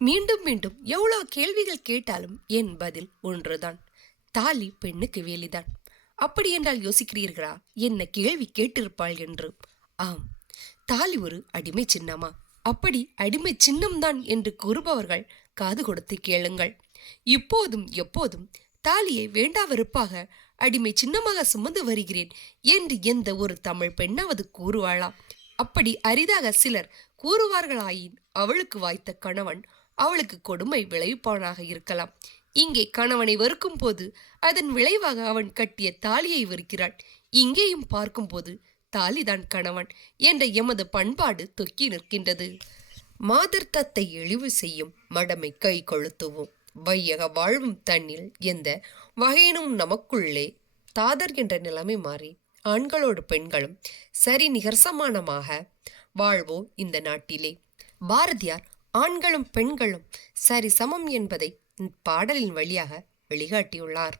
மீண்டும் மீண்டும் எவ்வளவு கேள்விகள் கேட்டாலும் என் பதில் ஒன்றுதான். தாலி பெண்ணுக்கு வேலிதான். அப்படி என்றால் யோசிக்கிறீர்களா என்ன கேள்வி கேட்டிருப்பாள் என்று? ஆம், தாலி ஒரு அடிமை சின்னமா? அப்படி அடிமை சின்னம்தான் என்று கூறுபவர்கள் காது கொடுத்து கேளுங்கள். இப்போதும் எப்போதும் தாலியை வேண்டா வெறுப்பாக அடிமை சின்னமாக சுமந்து வருகிறேன் என்று எந்த ஒரு தமிழ் பெண்ணாவது கூறுவாளா? அப்படி அரிதாக சிலர் கூறுவார்களாயின் அவளுக்கு வாய்த்த கணவன் அவளுக்கு கொடுமை விளைவிப்பவனாக இருக்கலாம். இங்கே கணவனை வெறுக்கும் போது அதன் விளைவாக அவன் கட்டிய தாலியை வெறுக்கிறாள். இங்கேயும் பார்க்கும் போது தாலிதான் கணவன் என்ற எமது பண்பாடு தொக்கி நிற்கின்றது. மாதர்த்தத்தை இழிவு செய்யும் மடமை கை கொளுத்துவோம். வையக வாழ்வும் தன்னில் எந்த வகையினும் நமக்குள்ளே தாதர் என்ற நிலைமை மாறி ஆண்களோடு பெண்களும் சரி நிகர்சமானமாக வாழ்வோம் இந்த நாட்டிலே. பாரதியார் ஆண்களும் பெண்களும் சரி சமம் என்பதை பாடலின் வழியாக வெளிக்காட்டியுள்ளார்.